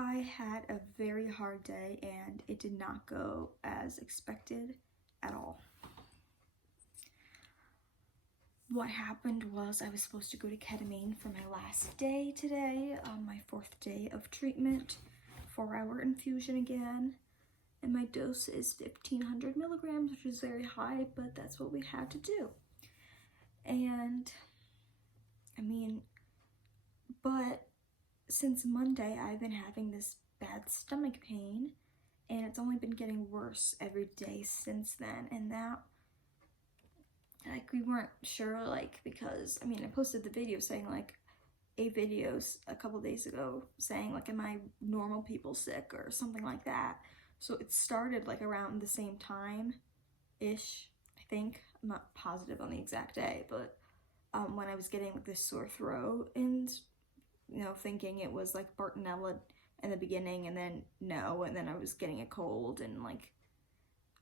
I had a very hard day and it did not go as expected at all. What happened was I was supposed to go to ketamine for my last day today, on my 4th day of treatment, 4-hour infusion again, and my dose is 1500 milligrams, which is very high, but that's what we had to do. And but since Monday, I've been having this bad stomach pain, and it's only been getting worse every day since then. And that, we weren't sure, because, I posted the video saying, a couple days ago saying, am I normal people sick or something like that. So it started, around the same time-ish, I think. I'm not positive on the exact day, but when I was getting, this sore throat and thinking it was Bartonella in the beginning, and then no, and then I was getting a cold and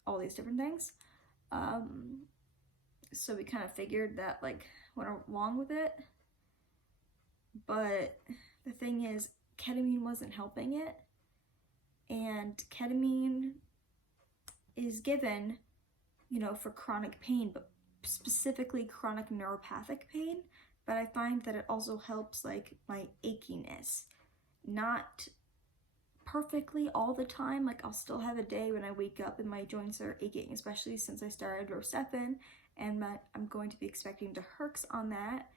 all these different things. So we kind of figured that went along with it, but the thing is, ketamine wasn't helping it, and ketamine is given, for chronic pain, but specifically chronic neuropathic pain. But I find that it also helps my achiness. Not perfectly all the time. I'll still have a day when I wake up and my joints are aching, especially since I started Rocephin, and I'm going to be expecting to Herx on that,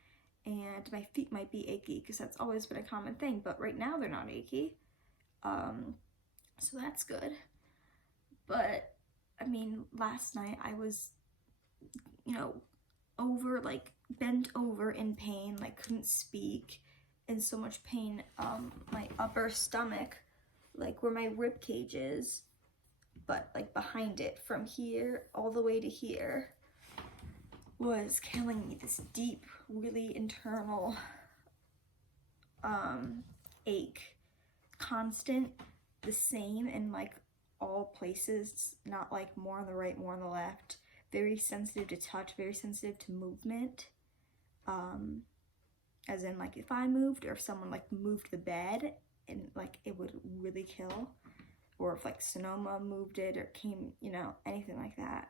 and my feet might be achy because that's always been a common thing, but right now they're not achy. So that's good. But last night I was, bent over in pain, couldn't speak, in so much pain. My upper stomach, where my rib cage is, but behind it, from here all the way to here, was killing me. This deep, really internal ache, constant, the same in all places, not more on the right, more on the left. Very sensitive to touch, very sensitive to movement. As in if I moved, or if someone moved the bed, and it would really kill. Or if Sonoma moved it or came, anything like that.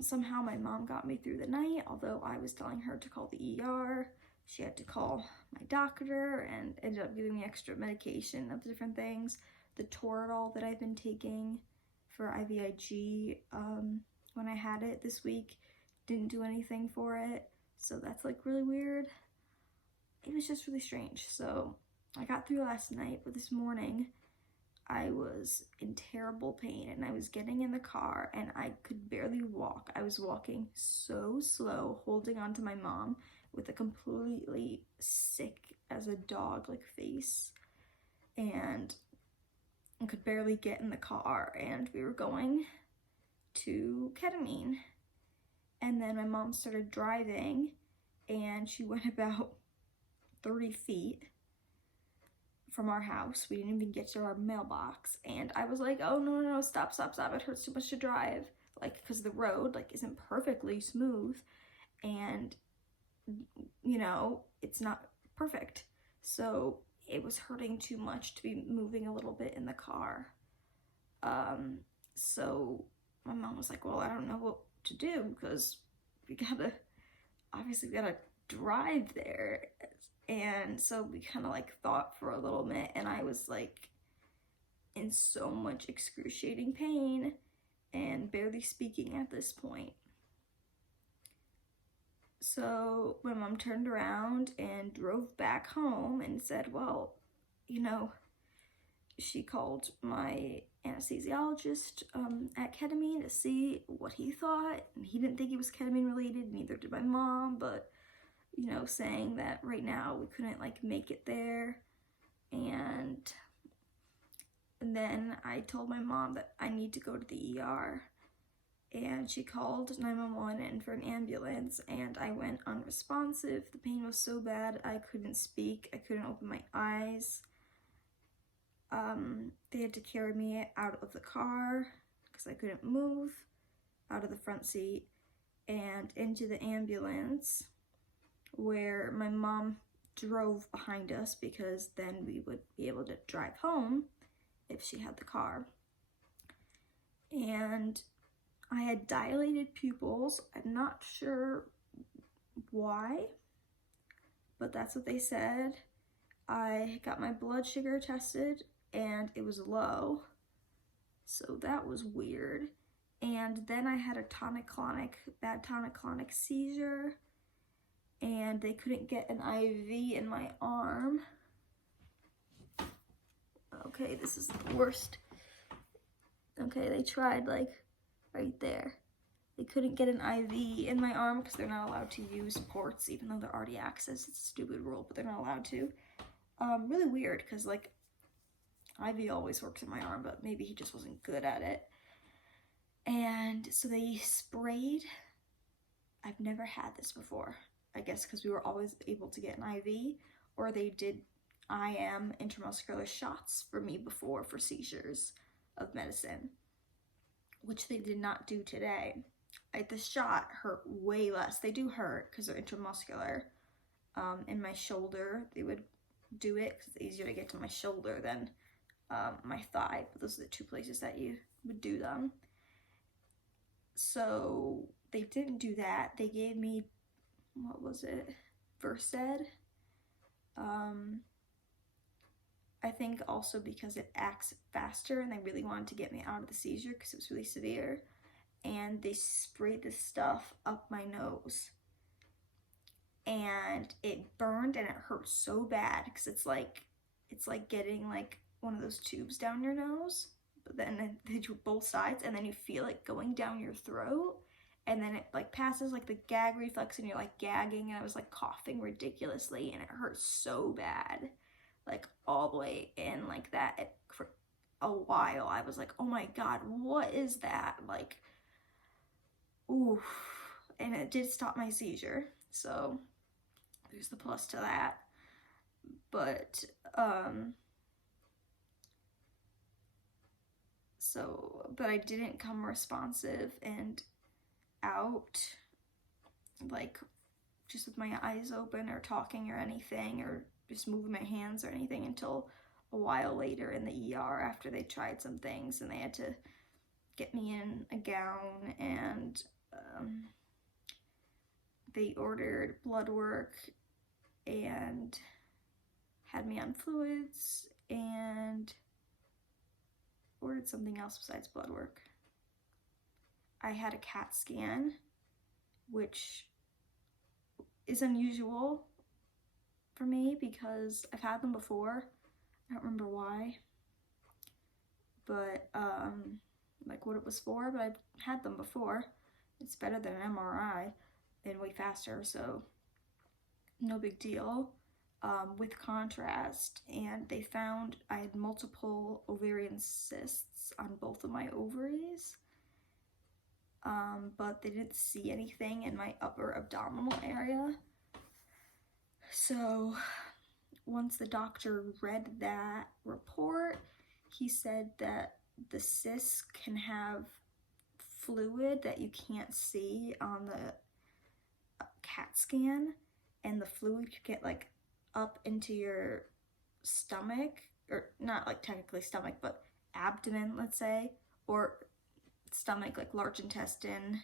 Somehow my mom got me through the night, although I was telling her to call the ER. She had to call my doctor and ended up giving me extra medication of different things. The Toradol that I've been taking for IVIG, when I had it this week, didn't do anything for it. So that's really weird. It was just really strange. So I got through last night, but this morning I was in terrible pain, and I was getting in the car and I could barely walk. I was walking so slow, holding on to my mom with a completely sick as a dog face, and I could barely get in the car, and we were going to ketamine. And then my mom started driving, and she went about 30 feet from our house. We didn't even get to our mailbox, and I was like, oh no, stop, it hurts too much to drive, because the road isn't perfectly smooth, and it's not perfect, so it was hurting too much to be moving a little bit in the car. So my mom was like, well, I don't know what to do, because we gotta drive there. And so we kind of thought for a little bit, and I was in so much excruciating pain and barely speaking at this point. So my mom turned around and drove back home and said, well, she called my anesthesiologist at ketamine to see what he thought, and he didn't think it was ketamine related, neither did my mom, but saying that right now we couldn't make it there. And then I told my mom that I need to go to the ER, and she called 911 in for an ambulance, and I went unresponsive. The pain was so bad I couldn't speak, I couldn't open my eyes. They had to carry me out of the car because I couldn't move, out of the front seat, and into the ambulance, where my mom drove behind us because then we would be able to drive home if she had the car. And I had dilated pupils. I'm not sure why, but that's what they said. I got my blood sugar tested and it was low, so that was weird. And then I had a bad tonic-clonic seizure, and they couldn't get an IV in my arm. Okay, this is the worst. Okay, they tried like right there. They couldn't get an IV in my arm because they're not allowed to use ports, even though they're already accessed. It's a stupid rule, but they're not allowed to. Really weird, because like IV always works in my arm, but maybe he just wasn't good at it. And so they sprayed. I've never had this before. I guess because we were always able to get an IV, or they did IM, intramuscular shots, for me before for seizures of medicine, which they did not do today. The shot hurt way less. They do hurt because they're intramuscular. In my shoulder, they would do it because it's easier to get to my shoulder than my thigh. But those are the two places that you would do them. So they didn't do that. They gave me, what was it, Versed. I think also because it acts faster, and they really wanted to get me out of the seizure because it was really severe. And they sprayed this stuff up my nose, and it burned and it hurt so bad because it's like getting like one of those tubes down your nose, but then they do both sides, and then you feel it going down your throat, and then it like passes like the gag reflex, and you're like gagging, and I was like coughing ridiculously, and it hurt so bad, like all the way in like that. For a while I was like, oh my god, what is that? Like, oof. And it did stop my seizure, so there's the plus to that. But but I didn't come responsive and out, like just with my eyes open or talking or anything, or just moving my hands or anything, until a while later in the ER after they tried some things, and they had to get me in a gown, and they ordered blood work and had me on fluids and ordered something else besides blood work. I had a CAT scan, which is unusual for me because I've had them before. I don't remember why, but like what it was for, but I've had them before. It's better than an MRI and way faster, so no big deal. With contrast, and they found I had multiple ovarian cysts on both of my ovaries, but they didn't see anything in my upper abdominal area. So once the doctor read that report, he said that the cysts can have fluid that you can't see on the CAT scan, and the fluid could get like up into your stomach, or not like technically stomach, but abdomen, let's say, or stomach, like large intestine,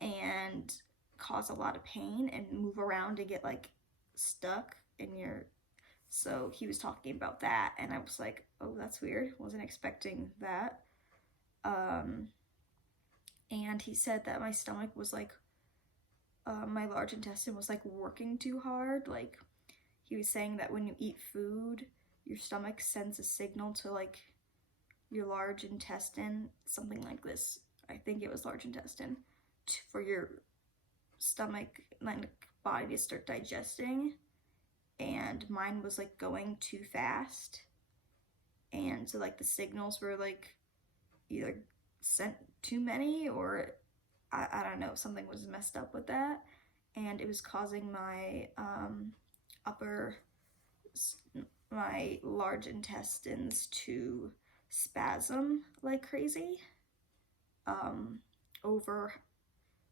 and cause a lot of pain and move around and get like stuck in your. So he was talking about that, and I was like, oh, that's weird, wasn't expecting that. And he said that my stomach was like, my large intestine was like working too hard. Like, he was saying that when you eat food, your stomach sends a signal to like your large intestine, something like this. I think it was large intestine, for your stomach, like body, to start digesting. And mine was like going too fast, and so like the signals were like either sent too many, or I don't know, something was messed up with that, and it was causing my my large intestines to spasm like crazy, over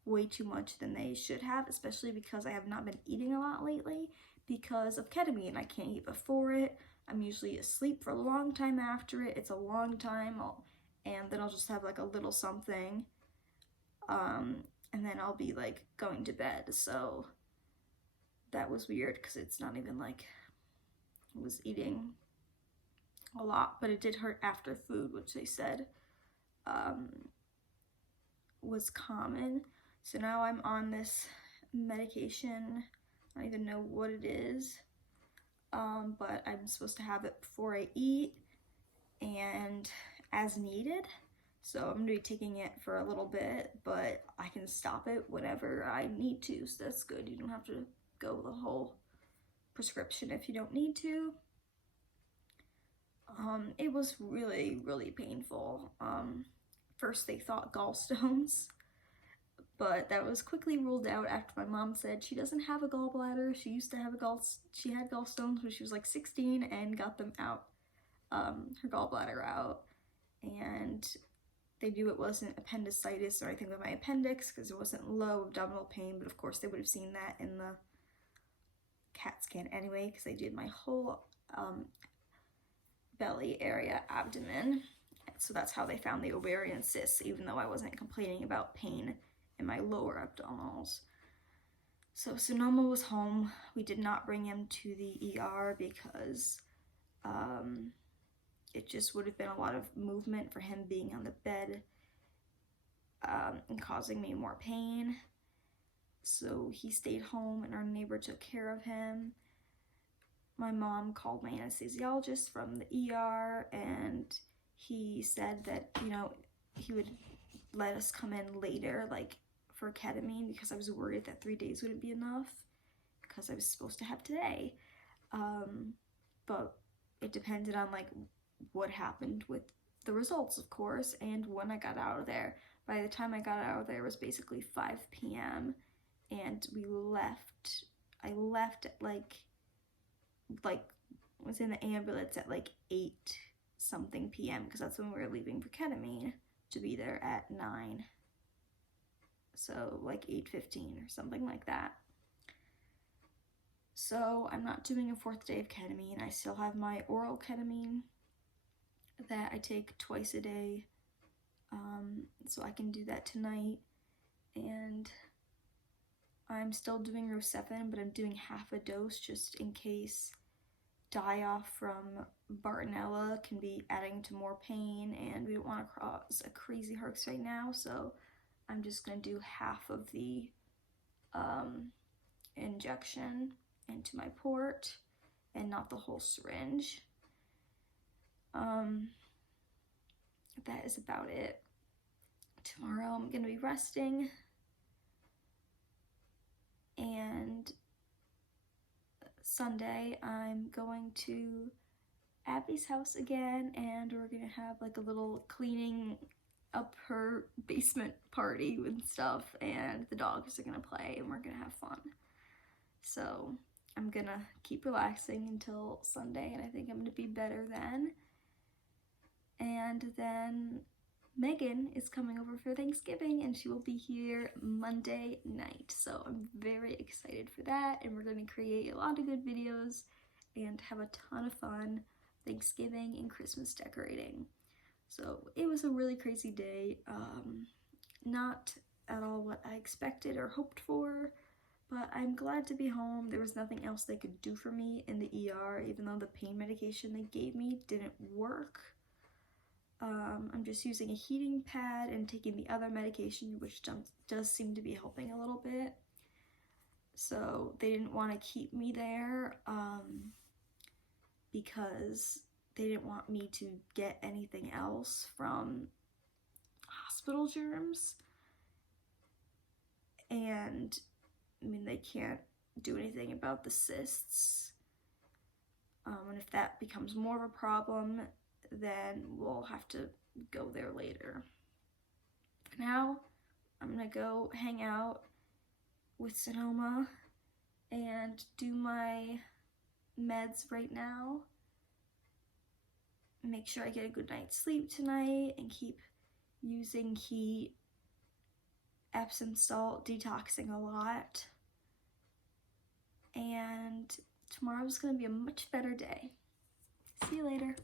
way too much than they should have, especially because I have not been eating a lot lately, because of ketamine. I can't eat before it. I'm usually asleep for a long time after it. It's a long time, and then I'll just have like a little something, and then I'll be like going to bed. So that was weird because it's not even like I was eating a lot, but it did hurt after food, which they said was common. So now I'm on this medication. I don't even know what it is, but I'm supposed to have it before I eat and as needed. So I'm gonna be taking it for a little bit, but I can stop it whenever I need to, so that's good. You don't have to go the whole prescription if you don't need to. It was really, really painful. First they thought gallstones, but that was quickly ruled out after my mom said she doesn't have a gallbladder. She used to have she had gallstones when she was like 16 and got them out, her gallbladder out, and they knew it wasn't appendicitis or anything with my appendix because it wasn't low abdominal pain, but of course they would have seen that in the CAT scan anyway because they did my whole belly area, abdomen. So that's how they found the ovarian cysts, even though I wasn't complaining about pain in my lower abdominals. So Sonoma was home. We did not bring him to the ER because it just would have been a lot of movement for him being on the bed and causing me more pain. So he stayed home and our neighbor took care of him. My mom called my anesthesiologist from the ER and he said that, you know, he would let us come in later, like for ketamine, because I was worried that 3 days wouldn't be enough because I was supposed to have today. But it depended on like what happened with the results, of course, and when I got out of there. By the time I got out of there, it was basically 5 p.m. and I left at like was in the ambulance at like 8 something p.m. because that's when we were leaving for ketamine to be there at 9. So like 8:15 or something like that. So I'm not doing a 4th day of ketamine. I still have my oral ketamine that I take twice a day. So I can do that tonight. And I'm still doing Rocephin, but I'm doing half a dose just in case die-off from Bartonella can be adding to more pain, and we don't want to cause a crazy hearse right now, so I'm just going to do half of the injection into my port and not the whole syringe. That is about it. Tomorrow I'm going to be resting, and Sunday I'm going to Abby's house again, and we're gonna have like a little cleaning up her basement party and stuff, and the dogs are gonna play and we're gonna have fun. So I'm gonna keep relaxing until Sunday, and I think I'm gonna be better then. And then Megan is coming over for Thanksgiving, and she will be here Monday night. So I'm very excited for that, and we're going to create a lot of good videos and have a ton of fun Thanksgiving and Christmas decorating. So it was a really crazy day. Not at all what I expected or hoped for, but I'm glad to be home. There was nothing else they could do for me in the ER, even though the pain medication they gave me didn't work. I'm just using a heating pad and taking the other medication, which does seem to be helping a little bit. So they didn't want to keep me there because they didn't want me to get anything else from hospital germs. And I mean, they can't do anything about the cysts. And if that becomes more of a problem, then we'll have to go there later. For now, I'm gonna go hang out with Sonoma and do my meds right now. Make sure I get a good night's sleep tonight and keep using heat, Epsom salt, detoxing a lot. And tomorrow's gonna be a much better day. See you later.